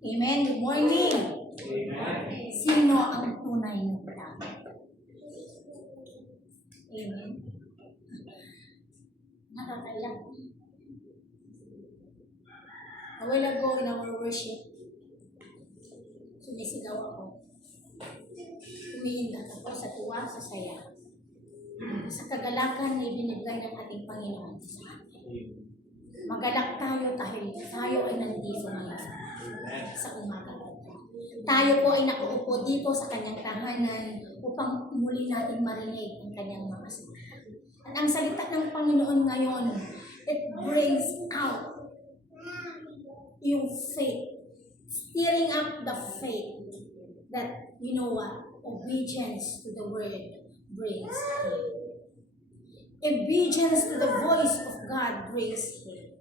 Amen. Good morning. Amen. Sino ang tunay na bulag? Amen. Nakakaiyak. A while ago in our worship, sumisigaw ako. Umiingat ako sa tuwa, sa saya. Sa kagalakan na ibinigay ng ating Panginoon sa atin. Magalak tayo dahil tayo ay nandito ngayon sa umaga. Tayo po ay nakaupo dito sa kanyang tahanan upang muli natin marinig ang kanyang mga salita. At ang salita ng Panginoon ngayon, it brings out yung faith, stirring up the faith that, you know what, obedience to the word brings healing. Obedience to the voice of God brings healing.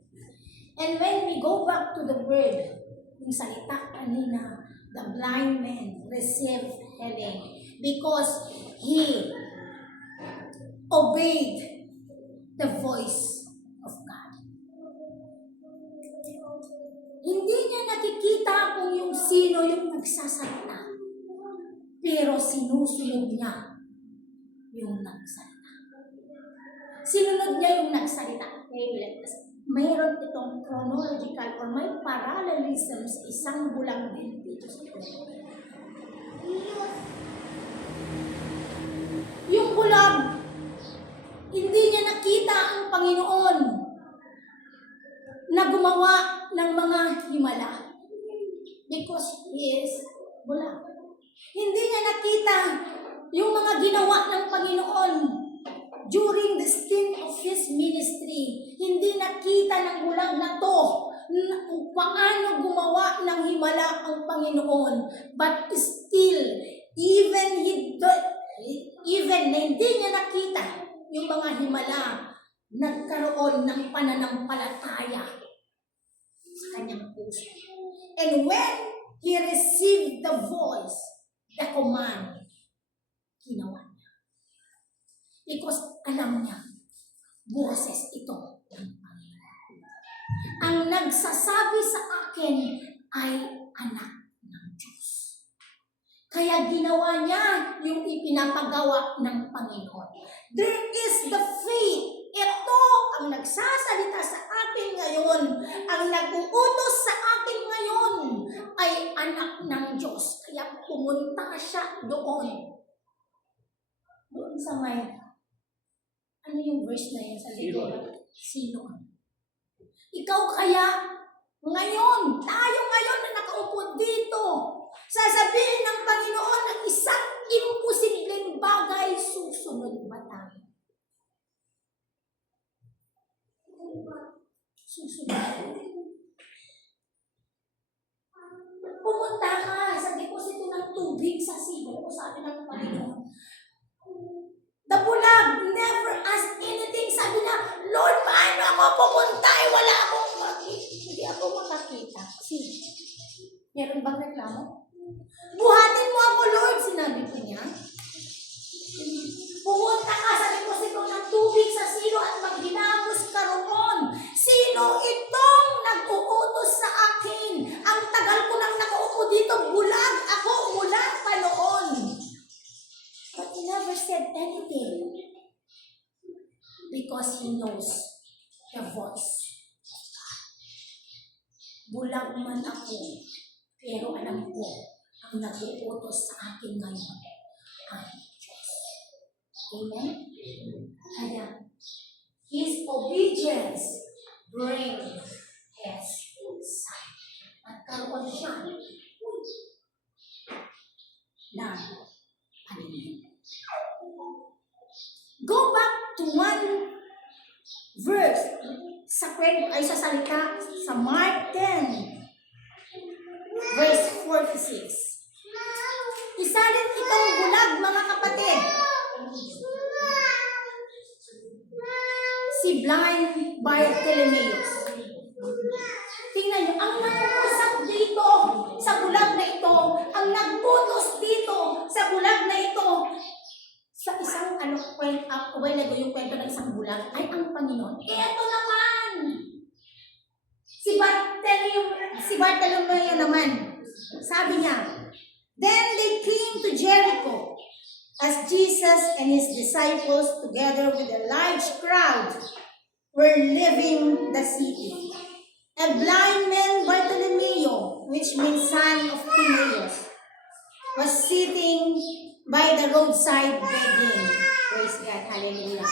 And when we go back to the word, yung salita kanina, the blind man received healing because he obeyed the voice of God. Hindi niya nakikita kung yung sino yung nagsasalita, pero sinusunod niya yung nagsalita. Sinunod niya yung nagsalita. Mayroon itong chronological or may parallelism sa isang bulang din dito sa Biblia. Yung bulag, hindi niya nakita ang Panginoon na gumawa ng mga himala because He is bulag. Hindi niya nakita yung mga ginawa ng Panginoon during the stint of His ministry. Hindi nakita ng bulag na to kung paano gumawa ng himala ang Panginoon. But still, even na hindi niya nakita yung mga himala, nagkaroon ng pananampalataya sa kanyang puso. And when he received the voice, the command, ginawa niya. Because alam niya, boses ito ng Panginoon. Ang nagsasabi sa akin ay anak ng Diyos. Kaya ginawa niya yung ipinapagawa ng Panginoon. There is the faith. Ito ang nagsasalita sa akin ngayon. Ang nag-uutos sa akin ngayon ay anak ng Diyos. Kaya pumunta siya doon. Doon sa may, ano yung verse na yun sa Leviticus? Sino? Ikaw kaya ngayon, tayo ngayon na nakaupo dito, sasabihin ng Panginoon ang isang imposibleng bagay, susunod ba tayo? Susunod. Pumunta ka sa deposito ng tubig sa silong, sabi ng Panginoon. The bulag never asked anything. Sabi na, Lord, paano ako pupunta? Wala akong makikita. Hindi ako makakita. Sige. Meron bang reklamo? Buhatin mo ako, Lord, sinabi ko niya. Pumunta ka sa deposito ng tubig sa silo at maghinamos ka roon. Sino itong nag-uutos sa akin? Ang tagal ko nang nakaupo dito, bulag ako mula pa noon. But he never said anything because he knows the voice. Bulag man ako, pero alam ko, ang nag-uutos sa akin ngayon ay Diyos. Amen? Kaya, his obedience brings his sight. Nagkaroon siya ng paningin. Go back to one verse sa salita sa Mark 10 verse 46. Isa rin itong bulag, mga kapatid. Si blind Bartimaeus. Tingnan niyo, ang nag-usap dito sa bulag na ito, ang nagputos dito sa bulag na ito, sa isang yung kwento ng isang bulag ay ang Panginoon. Eto naman! Si Si Bartolomeo naman, sabi niya, then they came to Jericho as Jesus and his disciples together with a large crowd were leaving the city. A blind man, Bartolomeo, which means son of Timaeus, was sitting by the roadside begging. Praise God, hallelujah.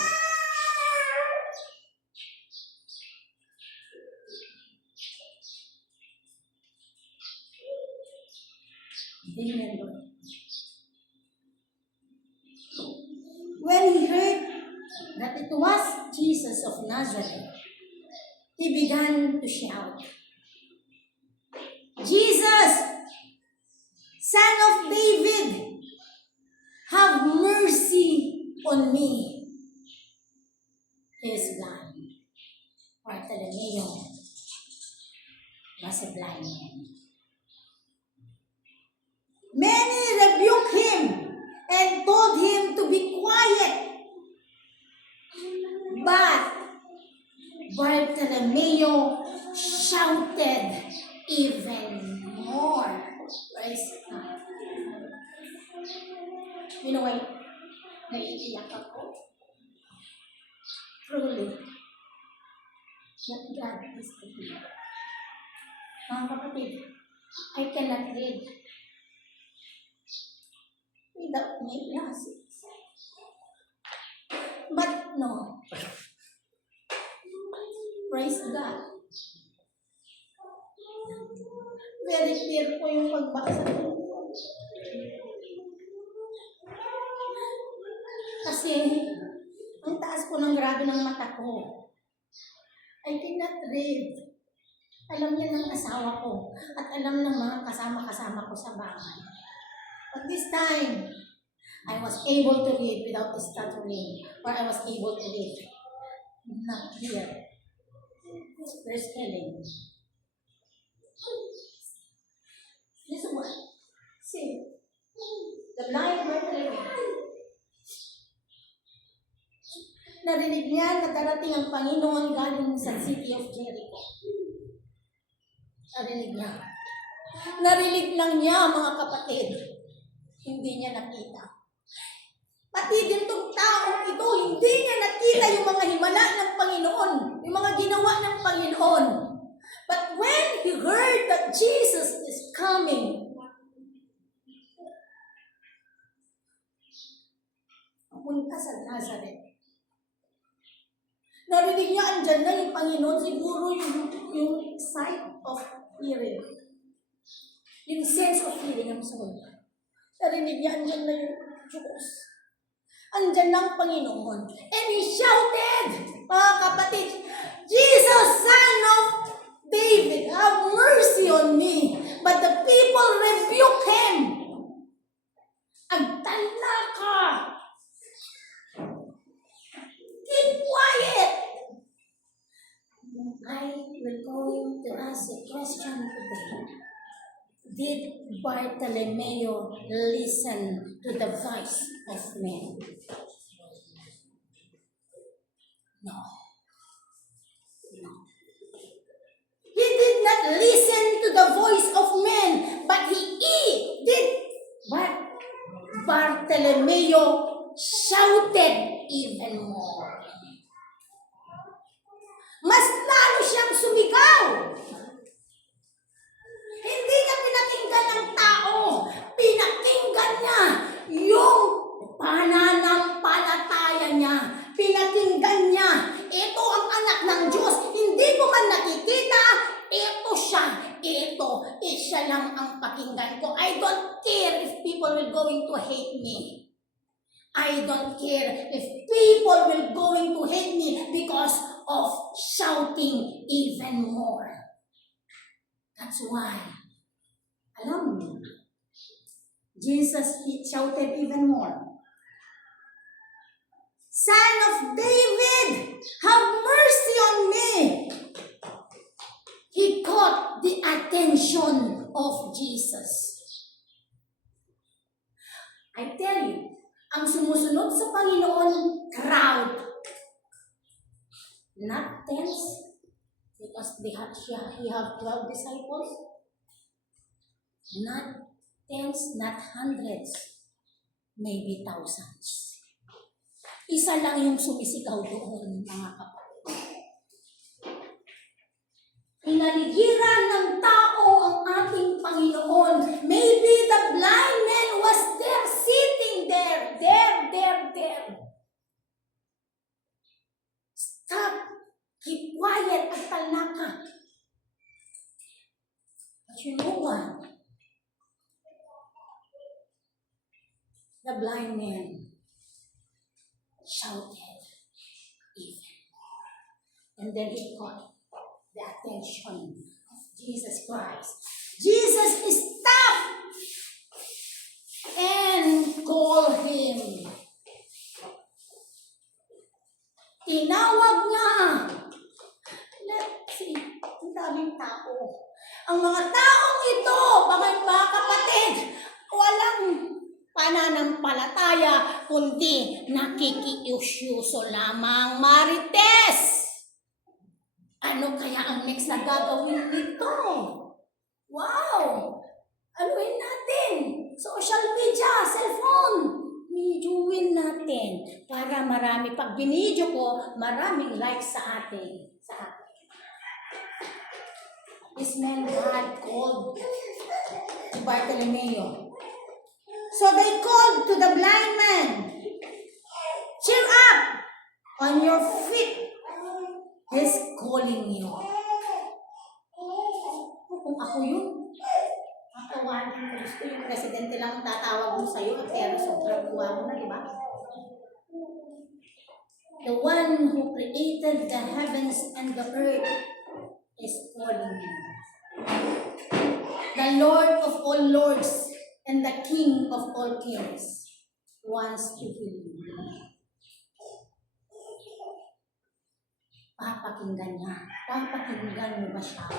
Amen, Lord. When he heard that it was Jesus of Nazareth, he began to shout, Jesus, Son of David, have mercy on me. He is blind. Bartolomeo was a blind man. Many rebuked him and told him to be quiet. But Bartolomeo shouted even more. Praise God. You know why? Naiiyak ako. Truly, that God is the healer. Mga kapatid, I cannot read without my glasses. But no. Praise God. Very clear po yung pagbasa ko. Kasi, ang taas po ng grado ng mata ko. I cannot read. Alam niya ng asawa ko at alam ng mga kasama-kasama ko sa bahay. But this time, I was able to read without stuttering, or I was able to read. Not here. There's spelling. Listen what? See, the blind Bartolomeo. Narinig niya na darating ang Panginoon galing sa city of Jericho. Narinig niya. Narinig lang niya, mga kapatid. Hindi niya nakita. Pati din itong taong ito, hindi niya nakita yung mga himala ng Panginoon, yung mga ginawa ng Panginoon. But when he heard that Jesus is coming, pumunta sa Nazareth. Narinig niya, andyan na yung Panginoon, siguro yung sight of hearing. Yung sense of hearing, I'm sorry. Narinig niya, andyan na yung Diyos. Andyan na ang Panginoon. And he shouted, mga kapatid, Jesus, Son of David, have mercy on me. But the people rebuked him. Agtala ka. Keep quiet. I will going to ask a question today. Did Bartolomeo listen to the voice of men? No. No. He did not listen to the voice of men, but he did. But Bartolomeo shouted even more. Mas lalo siyang sumigaw. Hindi niya pinakinggan ng tao. Pinakinggan niya yung pananampalataya niya. Pinakinggan niya. Ito ang anak ng Diyos. Hindi ko man nakikita. Ito siya. Siya lang ang pakinggan ko. I don't care if people will going to hate me. I don't care if people will going to hate me because of shouting even more. That's why, alam mo, Jesus shouted even more. Son of David, have mercy on me. He caught the attention of Jesus. I tell you, ang sumusunod sa Panginoon, crowd. Not tens, Because he have 12 disciples. Not tens, not hundreds, maybe thousands. Isa lang yung sumisigaw doon, mga kapatid. Pinaligiran ng tao ang ating Panginoon. Maybe the blind man was there, sitting there. Stop. Keep quiet at talaka. But you know what? The blind man shouted even more. And then he caught the attention of Jesus Christ. Jesus stopped and called him. Tinawag niya. Let's see, ang daming tao. Ang mga taong ito, mga kapatid, walang pananampalataya, kundi nakikiusyuso lamang, Marites. Ano kaya ang next na gagawin nito? Wow! Anuhin natin? Social media, cellphone. Videoin natin para marami. Pag binidyo ko, maraming likes sa atin. This man God called Bartolomeo. So they called to the blind man. Cheer up! On your feet. He's calling you. Kung ako yun, tatawagan ko. Gusto yung presidente lang tatawag mo sa'yo, pero sobrang buwa mo na, di ba? The one who created the heavens and the earth is calling you. The Lord of all lords and the King of all kings wants to heal you. Papakinggan niya. Papakinggan mo ba siya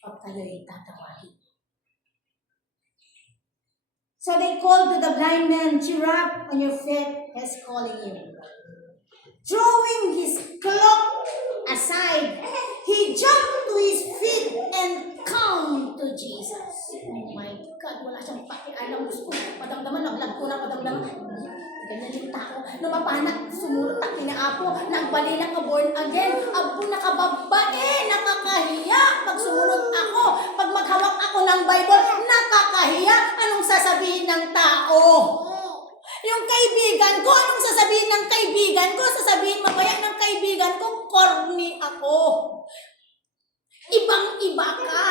pag kayo'y tatawagin? So they called to the blind man, cheer up on your feet, he's calling you. Throwing his cloak aside, he jumped to his feet and come to Jesus. Oh my God, wala siyang pakialam. Gusto ko, padamdaman, naglag ko na padamdaman. Ganyan yung tao na mapanak, sumulot ang pinaapo, nagbali ng born again, abo nakababae, nakakahiya. Pag sumunod ako, pag maghawak ako ng Bible, nakakahiya. Anong sasabihin ng tao? Yung kaibigan ko, anong sasabihin ng kaibigan ko? Sasabihin mamaya ng kaibigan ko, corny ako. Ibang-iba ka.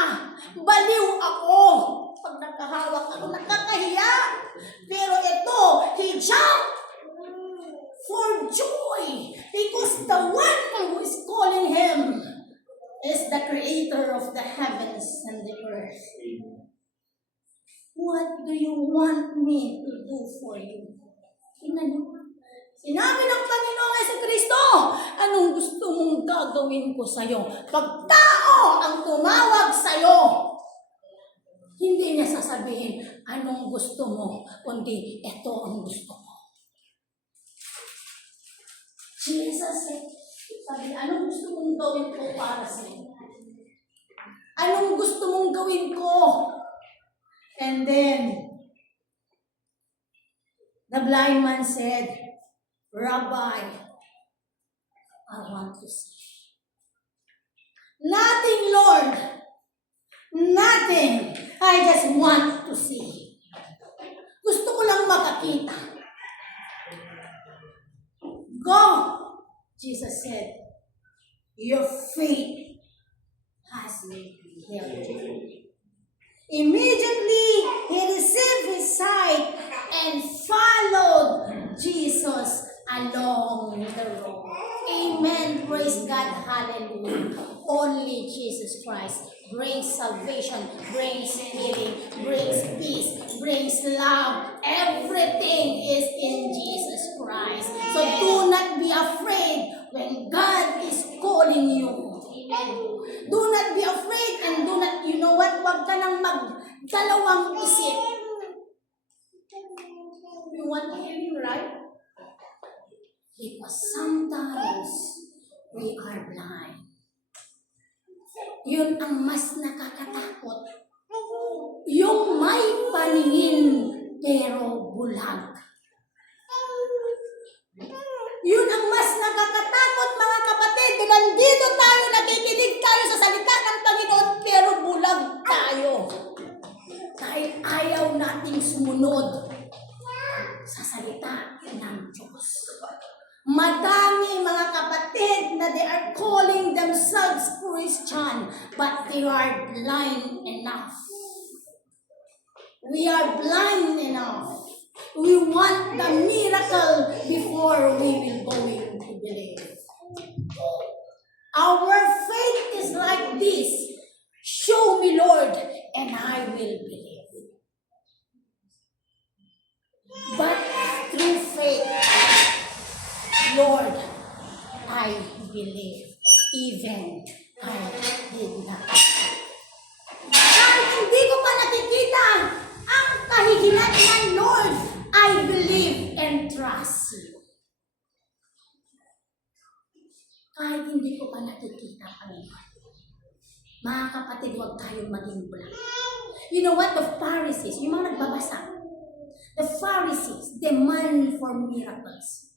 Baliw ako. Pag nakahawak ako, nakakahiya. Pero ito, he jumped for joy because the one who is calling him is the creator of the heavens and the earth. What do you want me to do for you? Tingnan niyo. Sinabi ng Panginoong Jesucristo, anong gusto mong gagawin ko sa'yo? Pag tao ang tumawag sa'yo, hindi niya sasabihin, anong gusto mo, kundi ito ang gusto mo. Jesus sabi, anong gusto mong gawin ko para sa'yo? Anong gusto mong gawin ko? And then, the blind man said, Rabbi, I want to see. Nothing, Lord. Nothing. I just want to see. Gusto ko lang makakita. Go, Jesus said. Your faith has healed you. Immediately, he received his sight and followed Jesus along the road. Amen. Praise God. Hallelujah. Only Jesus Christ brings salvation, brings healing, brings peace, brings love. Everything is in Jesus Christ. So do not be afraid when God is calling you. Amen. Do not be afraid and do not, you know what, wag ka nang magdalawang isip. You want healing, right? Because sometimes we are blind. Yun ang mas nakakatakot. Yung may paningin pero bulag. Yun ang mas nakakatakot, mga kapatid. Nandito tayo, nakikinig tayo sa salita ng Panginoon pero bulag tayo. Dahil ayaw nating sumunod sa salita ng Diyos. Madami, mga kapatid, na they are calling themselves Christian, but they are blind enough. We are blind enough. We want the miracle before we will going to believe. Our faith is like this. Show me, Lord, and I will believe. But through faith, Lord, I believe, even I did not. Kahit hindi ko pa nakikita ang kahihinatnan, Lord, I believe and trust you. Kahit hindi ko pa nakikita, Panginoon. Mga kapatid, huwag tayong maging bulag. You know what? The Pharisees, yung mga nagbabasa, the Pharisees demand for miracles.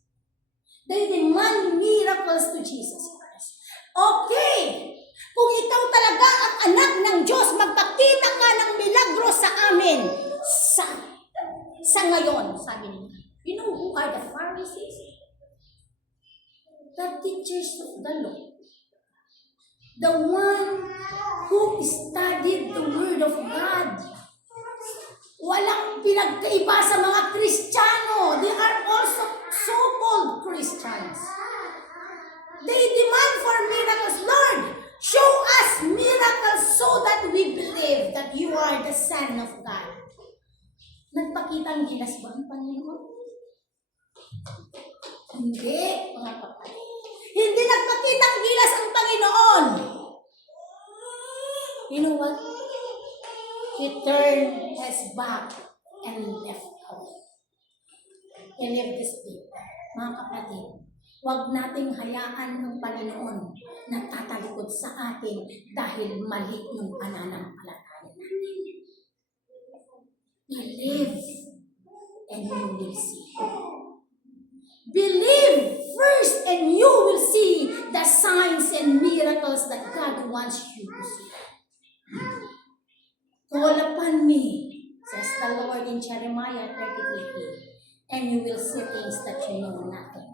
They demand miracles to Jesus Christ. Okay, kung ikaw talaga ang anak ng Diyos, magpakita ka ng milagro sa amin. Sa ngayon, sabi niya. You know who are the Pharisees? The teachers of the law. The one who studied the Word of God. Walang pinagkaiba sa mga Kristiyano. They are also so-called Christians. They demand for miracles. Lord, show us miracles so that we believe that you are the Son of God. Nagpakita ang gilas ba ang Panginoon? Hindi, mga kapatid. Hindi nagpakita ang gilas ang Panginoon. You know what? He turned his back and left home. He left this people. Mga kapatid, huwag nating hayaan ng Panginoon na tatalikod sa atin dahil mali yung pananampalataya natin. Believe and you will see. Believe first and you will see the signs and miracles that God wants you to see. Call upon me, says the Lord in Jeremiah 33:8, and you will see things that you know nothing.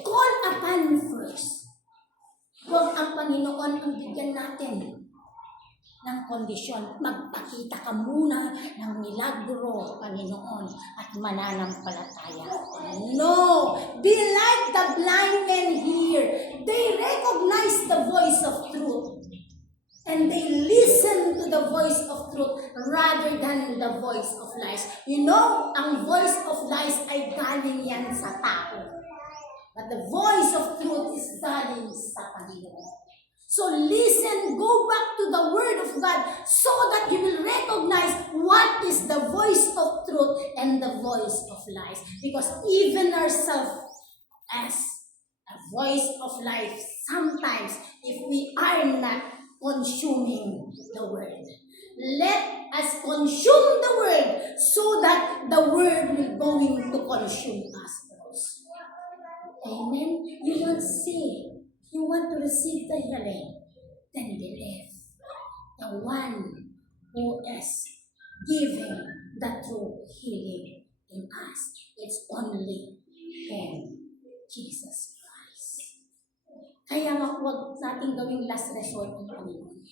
Call upon me first. Huwag ang Panginoon ang bigyan natin ng kondisyon. Magpakita ka muna ng milagro, Panginoon, at mananampalataya. No! Be like the blind men here. They recognize the voice of truth. And they listen to the voice of truth rather than the voice of lies. You know, ang voice of lies ay galing yan sa tao. But the voice of truth is galing sa Panginoon. So listen, go back to the Word of God so that you will recognize what is the voice of truth and the voice of lies. Because even ourselves as a voice of life, sometimes if we are not consuming the Word, let us consume the Word so that the Word will going to consume us also. Amen? You want to see. You want to receive the healing, then believe. The one who is giving the true healing in us. It's only Him, Jesus Christ. Kaya huwag natin gawing last resort ng Panginoon.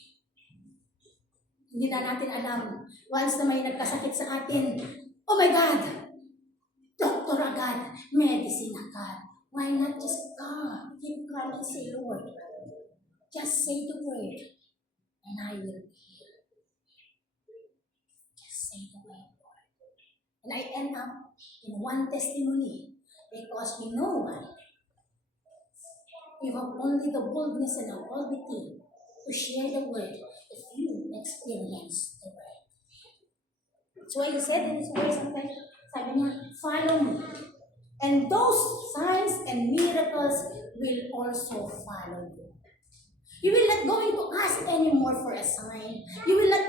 Hindi na natin alam. Once na may nagkasakit sa atin, oh my God! Doctor agad, medicine agad. Why not just God? Keep calm and say, Lord, just say the word, and I will be here. Just say the word, Lord. And I end up in one testimony, because you know what? You have only the boldness and authority to share the word if you experience the word. So he said in his word sometimes, sabi niya, follow me. And those signs and miracles will also follow you. You will not going to ask anymore for a sign. You will not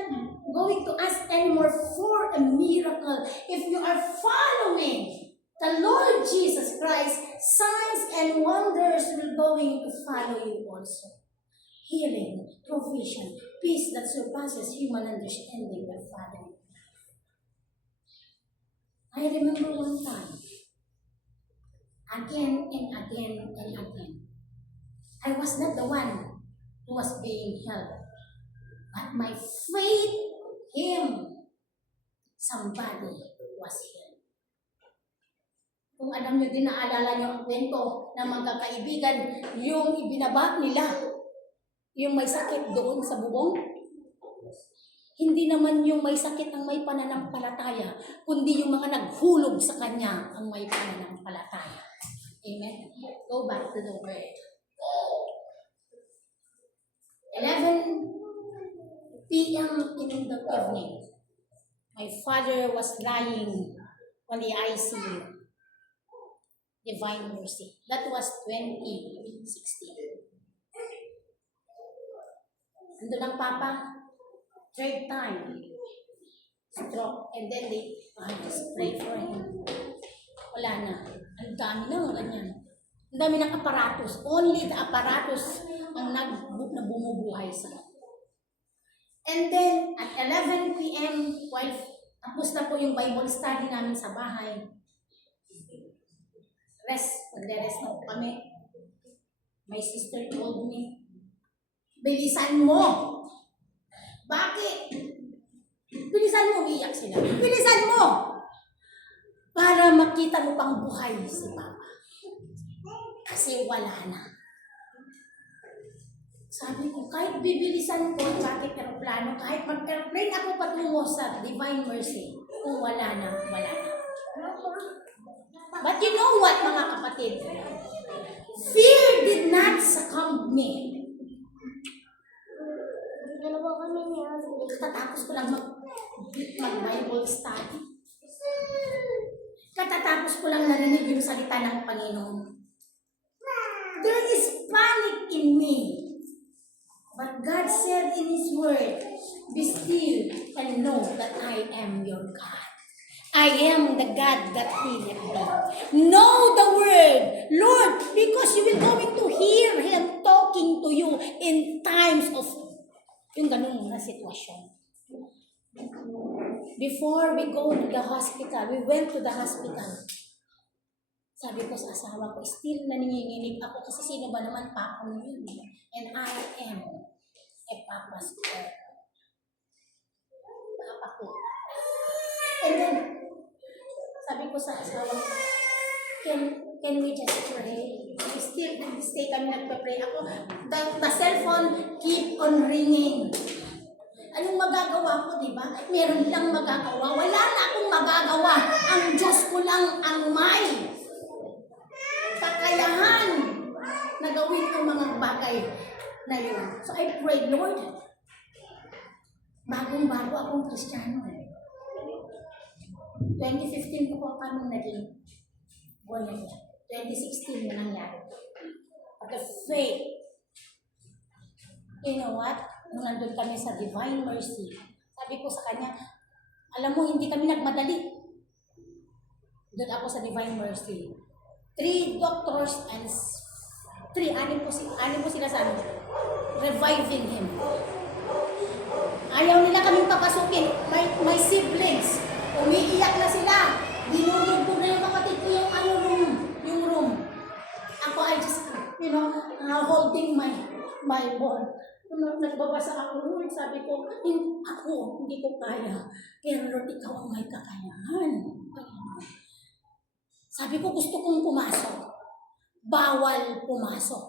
going to ask anymore for a miracle. If you are following the Lord Jesus Christ, signs and wonders will going to follow you also. Healing, provision, peace that surpasses human understanding will follow you. I remember one time, again and again and again, I was not the one who was being helped, but my faith, Him, somebody was healed. Kung alam nyo, din naalala nyo ang kwento ng magkakaibigan, yung ibinaba nila, yung may sakit doon sa bubong, hindi naman yung may sakit ang may pananampalataya, kundi yung mga naghulog sa kanya ang may pananampalataya. Amen? Go back to the word. 11 p.m. in the evening, my father was lying on the ICU. Divine Mercy. That was 2016. Andun ang papa, third time, stroke, and then they just pray for him. Wala na. Ang dami na, ganyan. Ang dami ng aparatus. Only the apparatus ang bumubuhay sa. And then, at 11 p.m., while tapos na po yung Bible study namin sa bahay, magre-rest na po kami. My sister told me, bilisan mo! Bakit? Bilisan mo, umiyak sila. Bilisan mo! Para makita mo pang buhay si Papa. Kasi wala na. Sabi ko, kahit bibilisan ko ang bakit aeroplano, kahit mag-aeroplane ako patungo sa Divine Mercy, kung wala na, wala na. But you know what, mga kapatid? Fear did not succumb me. Katatapos ko lang mag-Bible study. Katatapos ko lang narinig yung salita ng Panginoon. There is panic in me. But God said in His Word, be still and know that I am your God. I am the God that healeth thee. Know the Word, Lord, because you will going to hear Him talking to you in times of yung ganun na sitwasyon. Before we go to the hospital, we went to the hospital. Sabi ko sa asawa ko, still naninginginig ako kasi sino ba naman papa mo yun? And I am a papa's girl. Papa ko. And then, sabi ko sa asawa ko, can we just pray? Still, stay kami nagpa-pray. Ako, the cellphone keep on ringing. Anong magagawa ko, di ba? Meron lang magagawa. Wala na akong magagawa. Ang Diyos ko lang ang may kakayahan na gawin ang mga bagay na yun. So I prayed, Lord, bagong-bago akong Kristiyano. 2015 po kami naging born again. 2016 na nangyari. The faith. You know what? Nung nandun kami sa Divine Mercy, sabi ko sa kanya, alam mo, hindi kami nagmadali. Doon ako sa Divine Mercy. 3 doctors and anim po sila sa amin, reviving him. Ayaw nila kaming papasukin. My siblings, umiiyak na sila. Dinulog na yung kapatid ko yung room. Ako, I just, holding my Bible. Nagbabasa ako, Lord, sabi ko, hindi ko kaya. Pero Lord, ikaw ang may kakayahan. Sabi ko, gusto kong pumasok. Bawal pumasok.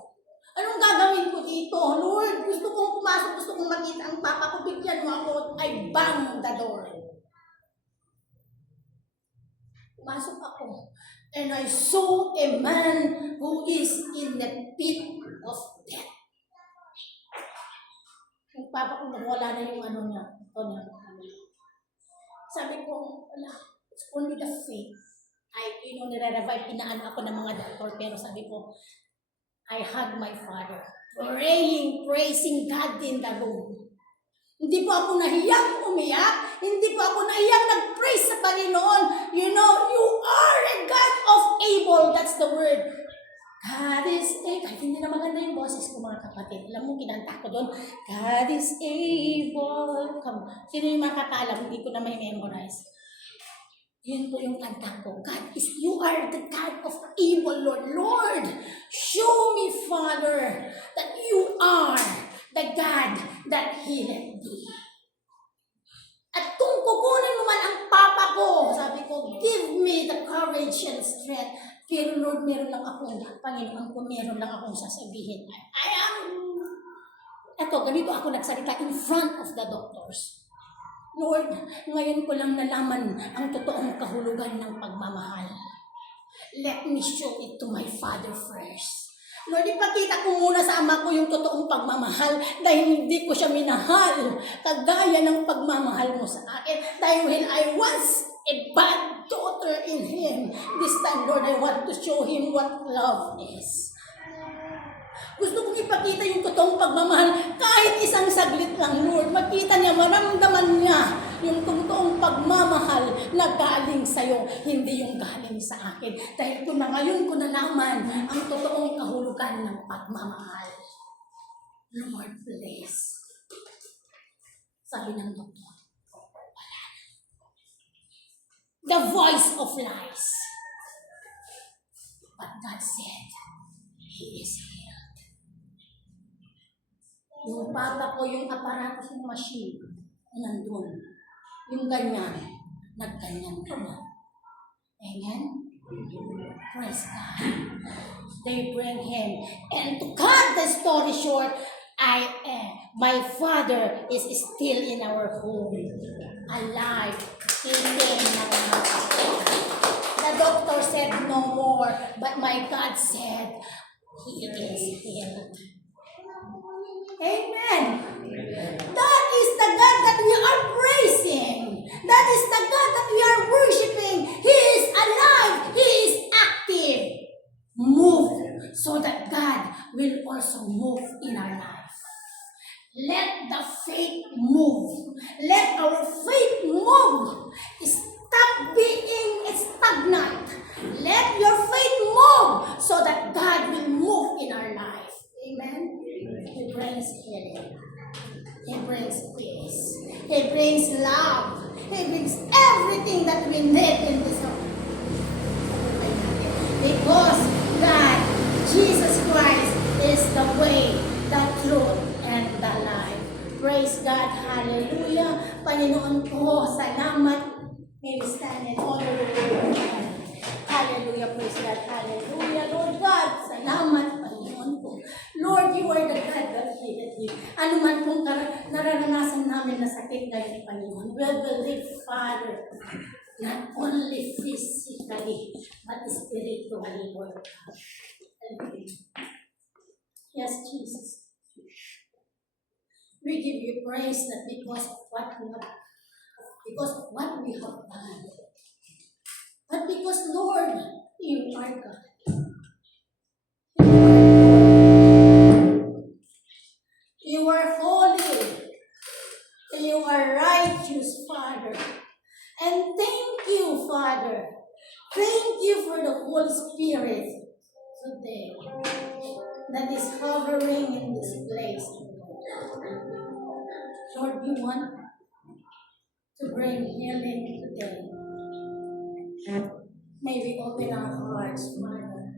Anong gagawin ko dito? Lord, gusto kong pumasok, gusto kong makita ang papa ko, bigyan mo ako, I bang the door. Pumasok ako. And I saw a man who is in the pit of death. Yung papa ko, wala na yung niya. Sabi ko, wala. It's only the faith. Nire-revive, pinaan ako ng mga doctor, pero sabi ko, I hug my father. praying, praising God in the room. Hindi po ako nahiyang umiyak. Hindi po ako nahiyang nag-praise sa Panginoon. You know, you are a God of able. That's the word. God is able. Kahit hindi na maganda yung boses ko, mga kapatid. Alam mo, kinanta ko doon. God is able. Come. Sino yung makakaalam? Hindi ko na may memorize. Yun po yung kanta ko. God is, you are the God of able, Lord. Lord, show me, Father, that you are the God that healeth thee. At kung kukunin mo man ang papa ko, sabi ko, give me the courage and strength. Pero Lord, meron lang akong, Panginoon ko, meron lang akong sasabihin. I am, ganito ako nagsalita in front of the doctors. Lord, ngayon ko lang nalaman ang totoong kahulugan ng pagmamahal. Let me show it to my Father first. Lord, ipakita ko muna sa ama ko yung totoong pagmamahal dahil hindi ko siya minahal kagaya ng pagmamahal mo sa akin. Dahil when I was a bad daughter in Him, this time, Lord, I want to show Him what love is. Gusto kong ipakita yung totoong pagmamahal kahit isang saglit lang, Lord. Makita niya, maramdaman niya yung totoong pagmamahal na galing sa'yo, hindi yung galing sa akin. Dahil ko na ngayon ko nalaman ang totoong kahulugan ng pagmamahal. Lord, please. Sabi ng doktor, the voice of lies. But God said, He is healed. Yung papa ko, yung aparatos ng machine, nandun. Yung ganyan, nagganyan ko na. Amen? Praise God. They bring him. And to cut the story short, my father is still in our home. Alive. He came now. The doctor said no more, but my God said, He is healed. Amen. That is the God that we are praising. That is the God that we are worshiping. He is alive. He is active. Move so that God will also move in our life. Let the faith move. Let our faith move. Stop being stagnant. Let your faith move so that God will move in our life. Amen. He brings healing. He brings peace. He brings love. He brings everything that we need in this world. Because God, Jesus Christ, is the way, the truth, and the life. Praise God. Hallelujah. Panginoon ko, salamat. May we stand and honor the Lord. Hallelujah. Praise God. Hallelujah. Lord God, salamat, Panginoon ko. Lord, you are the God that healed you. Ano man pong nararanasan namin na sakit ngayon, Panginoon, we believe, Father, not only physically, but spiritually, Lord God. Yes, Jesus. We give you praise that because of what we have, done. But because, Lord, you are God. You are holy. You are righteous, Father. And thank you, Father. Thank you for the Holy Spirit today that is hovering in this place. Lord, we want to bring healing today. May we open our hearts, Father.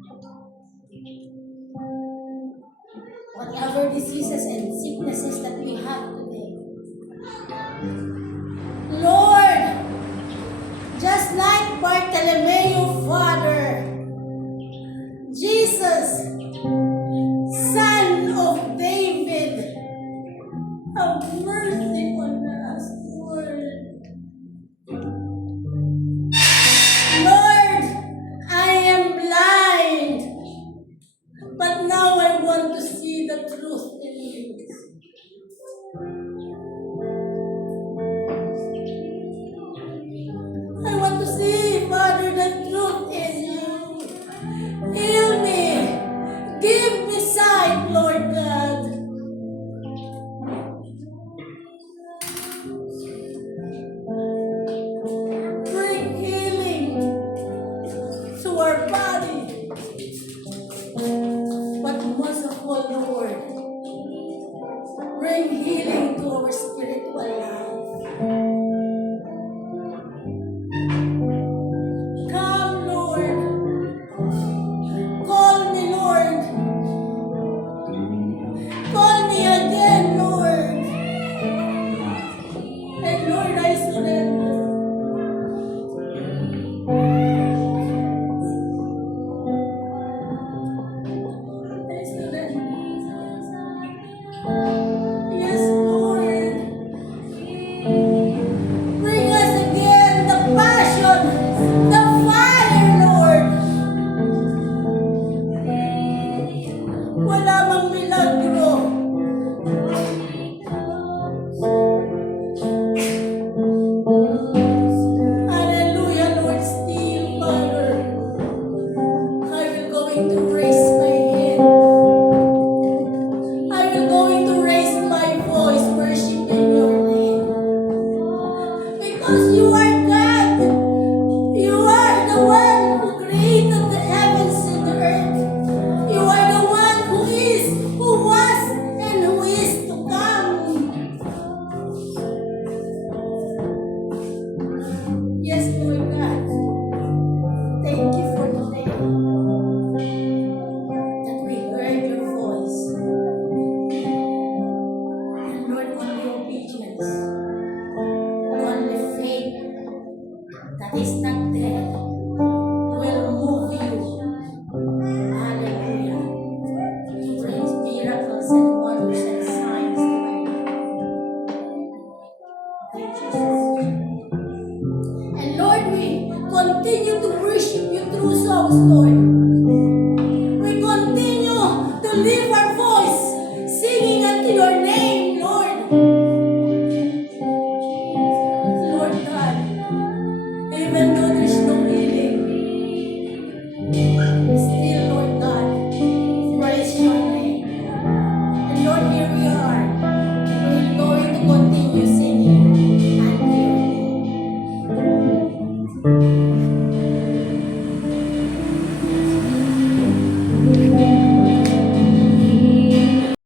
Whatever diseases and sicknesses that we have today. Lord, just like Bartholomew, Father, Jesus, Son of David, have mercy on us, Lord. Lord, I am blind, but now I want to see the truth in you. I want to see, Father, the truth in you. because you are God. You are the one who created the heavens and the earth. You are the one who is, who was, and who is to come. Yes, Lord God. Thank you for today that we heard your voice. And Lord, only obedience, only faith that is not dead will move you. Hallelujah. To bring miracles and wonders and signs to my life. Thank you, Jesus. And Lord, we continue to worship you through songs, Lord. We continue to lift our voice, singing unto your name.